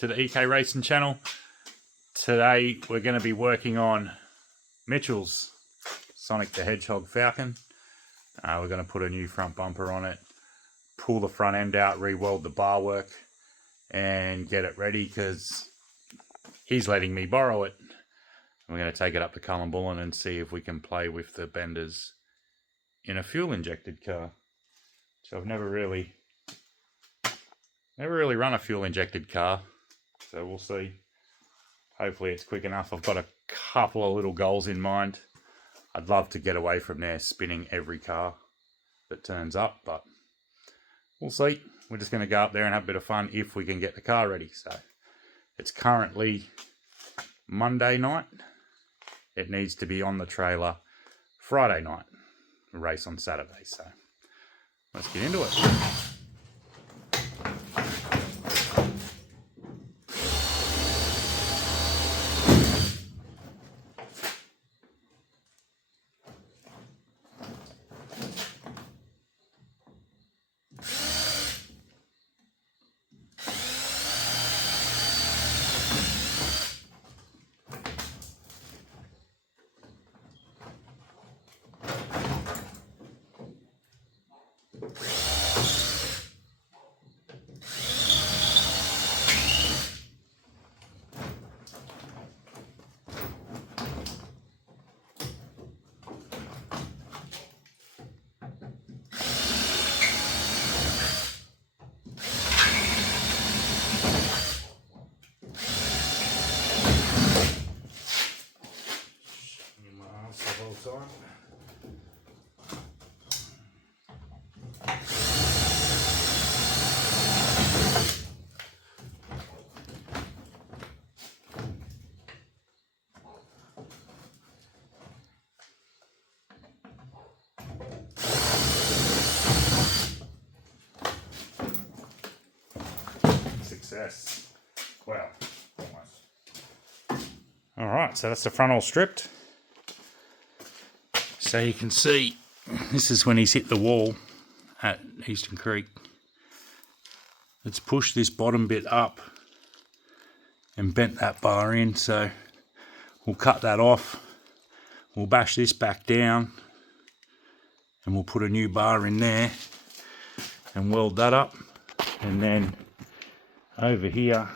to the EK Racing channel. Today we're going to be working on Mitchell's Sonic the Hedgehog Falcon. We're going to put a new front bumper on it, pull the front end out, re-weld the bar work and get it ready because he's letting me borrow it. We're going to take it up to Cullenbullen and see if we can play with the benders in a fuel injected car. So I've never really run a fuel injected car, so we'll see. Hopefully it's quick enough. I've got a couple of little goals in mind. I'd love to get away from there spinning every car that turns up, but we'll see. We're just going to go up there and have a bit of fun if we can get the car ready. So it's currently Monday night. It needs to be on the trailer Friday night. A race on Saturday, so let's get into it. Success. Well, almost. Alright, so that's the front all stripped. So you can see, this is when he's hit the wall at Eastern Creek. It's pushed this bottom bit up and bent that bar in, so we'll cut that off. We'll bash this back down and we'll put a new bar in there and weld that up. And then over here,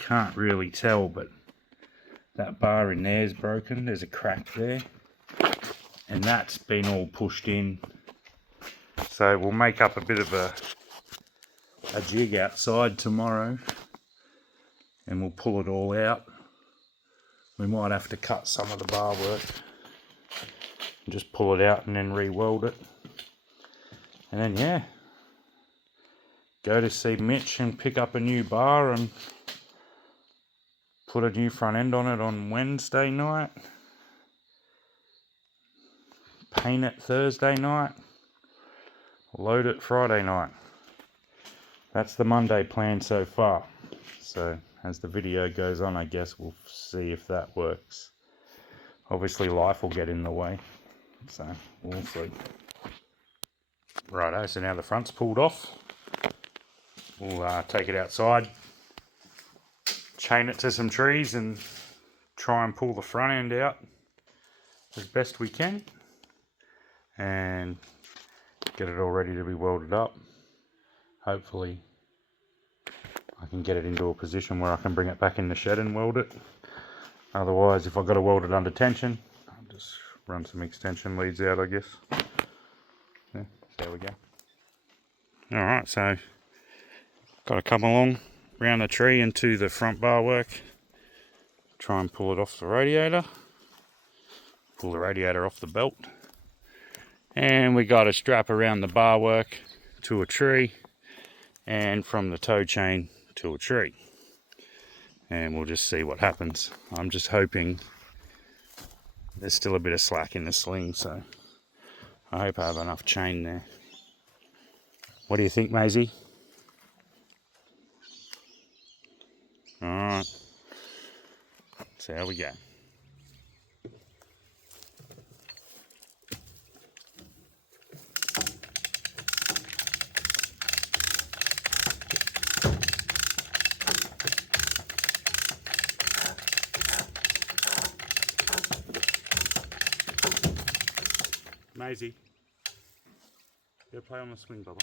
can't really tell, but that bar in there is broken. There's a crack there, and that's been all pushed in. So we'll make up a bit of a jig outside tomorrow, and we'll pull it all out. We might have to cut some of the bar work and just pull it out and then re-weld it. And then yeah, go to see Mitch and pick up a new bar and put a new front end on it on Wednesday night. Paint it Thursday night. Load it Friday night. That's the Monday plan so far. So as the video goes on, I guess we'll see if that works. Obviously life will get in the way, so we'll see. Righto, so now the front's pulled off. We'll take it outside, chain it to some trees and try and pull the front end out as best we can and get it all ready to be welded up. Hopefully I can get it into a position where I can bring it back in the shed and weld it. Otherwise, if I've got to weld it under tension, I'll just run some extension leads out, I guess. Yeah, there we go. Alright, so got to come along round the tree into the front bar work, try and pull it off the radiator, pull the radiator off the belt, and we got a strap around the bar work to a tree and from the tow chain to a tree, and we'll just see what happens. I'm just hoping there's still a bit of slack in the sling, so I hope I have enough chain there. What do you think, Maisie? Alright, so how we go. Maisie. Go play on the swing, Bubba.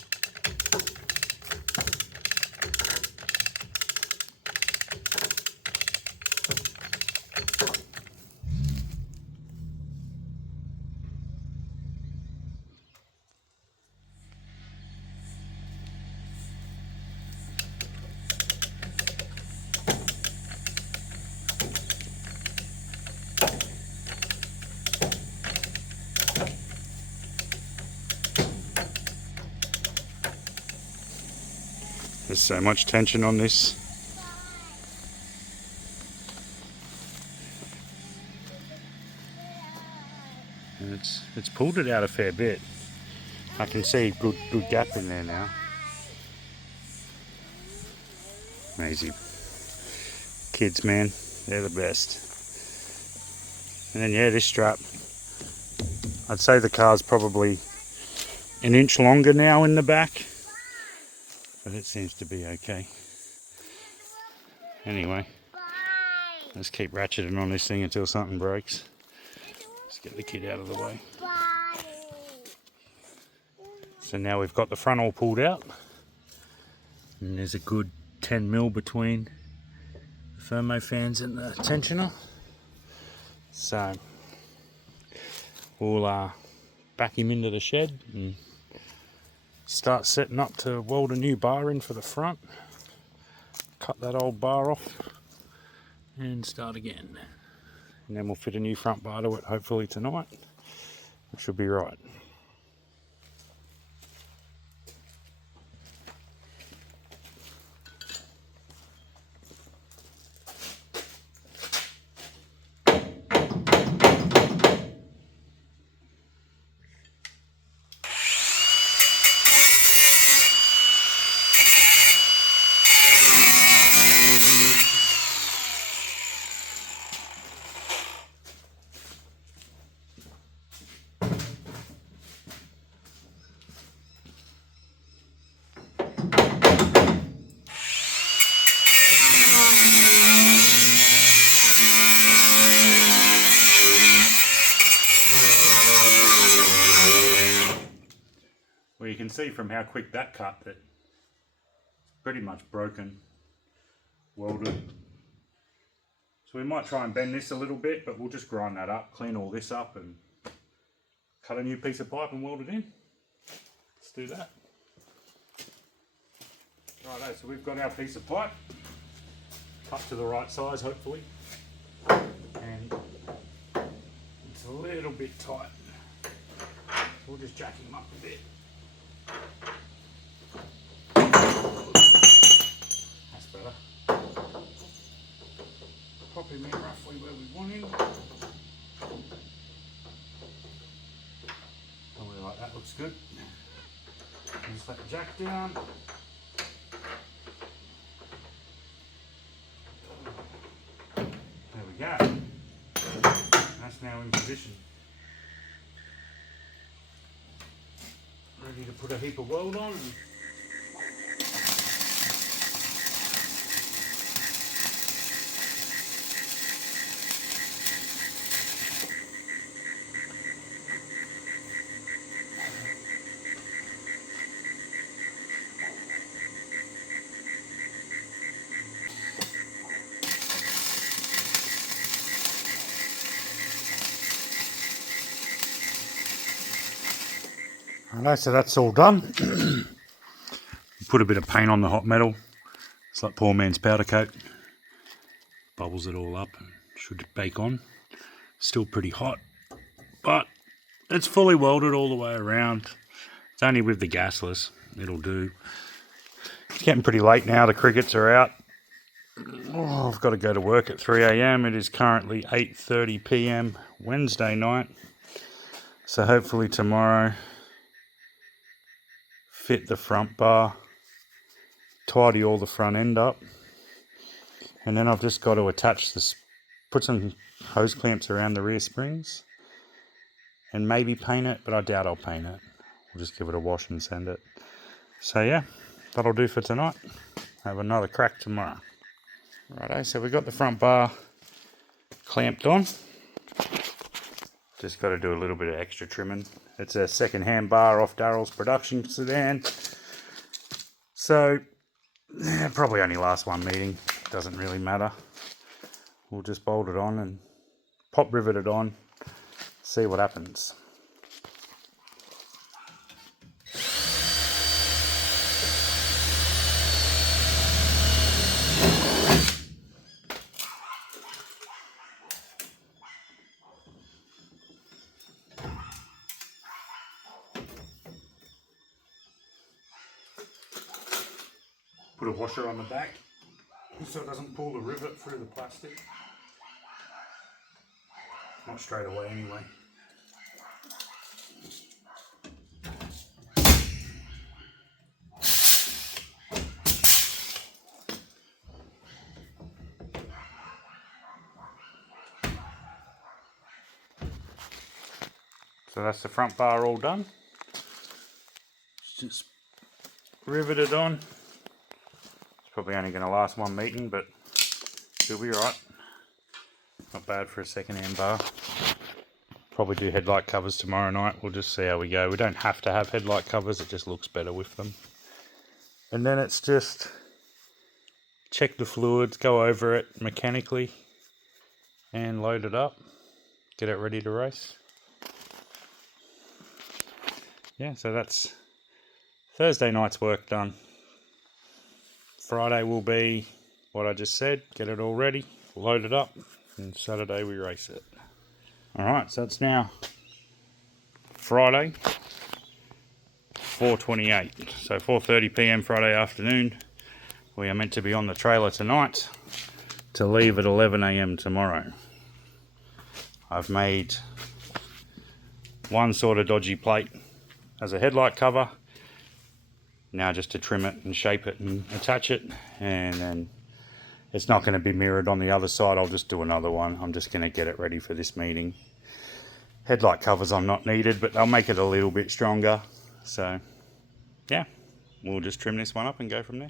There's so much tension on this. And it's pulled it out a fair bit. I can see good gap in there now. Amazing. Kids, man, they're the best. And then yeah, this strap. I'd say the car's probably an inch longer now in the back, but it seems to be okay. Anyway, let's keep ratcheting on this thing until something breaks. Let's get the kid out of the way. So now we've got the front all pulled out, and there's a good 10mm between the thermo fans and the tensioner. So we'll back him into the shed and start setting up to weld a new bar in for the front. Cut that old bar off and start again. And then we'll fit a new front bar to it hopefully tonight. It should be right. Well, you can see from how quick that cut that it's pretty much broken, welded. So we might try and bend this a little bit, but we'll just grind that up, clean all this up and cut a new piece of pipe and weld it in. Let's do that. Righto, so we've got our piece of pipe, cut to the right size hopefully, and it's a little bit tight. We'll just jack him up a bit. That's better. Pop him in roughly where we want him. Probably like that, looks good. Just let the jack down. There we go. That's now in position. Ready to put a heap of weld on. Alright, so that's all done. Put a bit of paint on the hot metal. It's like poor man's powder coat. Bubbles it all up and should bake on. Still pretty hot, but it's fully welded all the way around. It's only with the gasless, it'll do. It's getting pretty late now, the crickets are out. Oh, I've got to go to work at 3 AM. It is currently 8:30 PM Wednesday night. So hopefully tomorrow, fit the front bar, tidy all the front end up, and then I've just got to attach this, put some hose clamps around the rear springs and maybe paint it, but I doubt I'll paint it. We'll just give it a wash and send it. So yeah, that'll do for tonight. Have another crack tomorrow. Righto, so we got the front bar clamped on. Just got to do a little bit of extra trimming. It's a second-hand bar off Daryl's production sedan. So, probably only lasts one meeting. Doesn't really matter. We'll just bolt it on and pop rivet it on. See what happens. Put a washer on the back so it doesn't pull the rivet through the plastic. Not straight away anyway. So that's the front bar all done. Just riveted on. Probably only going to last one meeting, but it'll be right. Not bad for a second-hand bar. Probably do headlight covers tomorrow night. We'll just see how we go. We don't have to have headlight covers. It just looks better with them. And then it's just check the fluids, go over it mechanically, and load it up. Get it ready to race. Yeah, so that's Thursday night's work done. Friday will be what I just said, get it all ready, load it up, and Saturday we race it. Alright, so it's now Friday, 4:28, so 4:30 PM Friday afternoon. We are meant to be on the trailer tonight to leave at 11 AM tomorrow. I've made one sort of dodgy plate as a headlight cover. Now just to trim it and shape it and attach it, and then it's not going to be mirrored on the other side. I'll just do another one. I'm just going to get it ready for this meeting. Headlight covers are not needed, but they'll make it a little bit stronger. So yeah, we'll just trim this one up and go from there.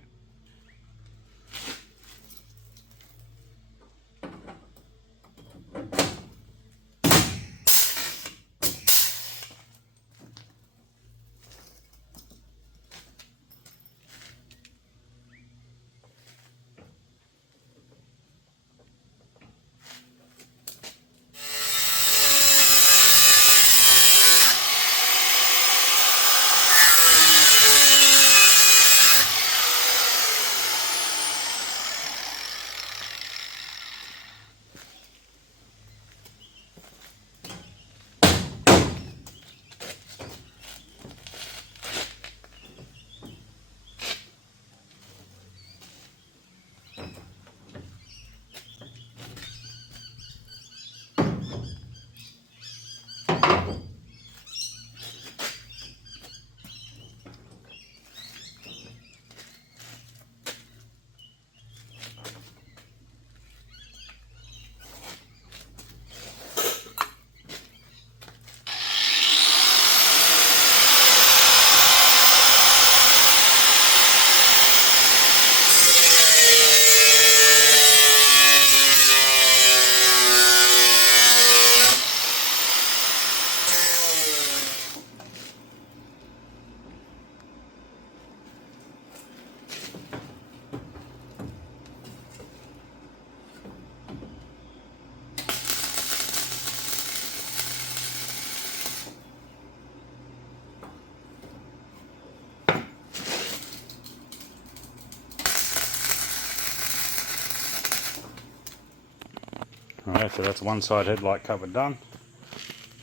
Alright, so that's one side headlight cover done.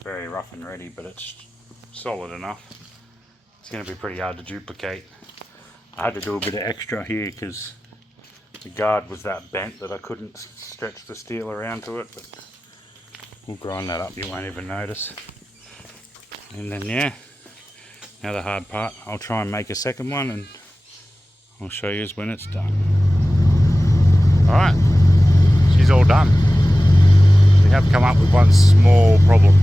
Very rough and ready, but it's solid enough. It's going to be pretty hard to duplicate. I had to do a bit of extra here because the guard was that bent that I couldn't stretch the steel around to it, but we'll grind that up, you won't even notice. And then yeah, now the hard part, I'll try and make a second one and I'll show you when it's done. Alright, she's all done. We have come up with one small problem,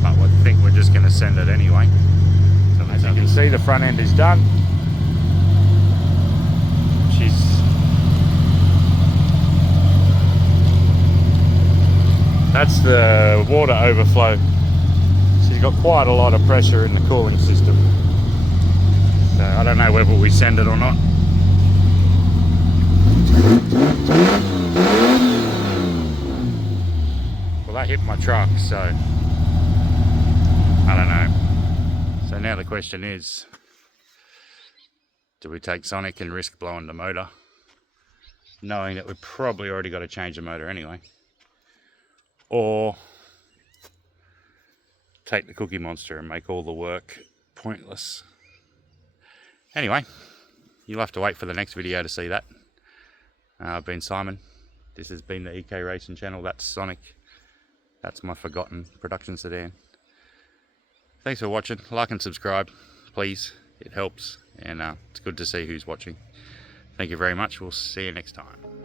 but I think we're just going to send it anyway. So as you can see, the front end is done. She's That's the water overflow. She's got quite a lot of pressure in the cooling system. So I don't know whether we send it or not. Well, that hit my truck, so I don't know. So now the question is, do we take Sonic and risk blowing the motor, knowing that we've probably already got to change the motor anyway? Or take the Cookie Monster and make all the work pointless? Anyway, you'll have to wait for the next video to see that. I've been Simon. This has been the EK Racing channel. That's Sonic. That's my forgotten production sedan. Thanks for watching. Like and subscribe, please. It helps, and it's good to see who's watching. Thank you very much. We'll see you next time.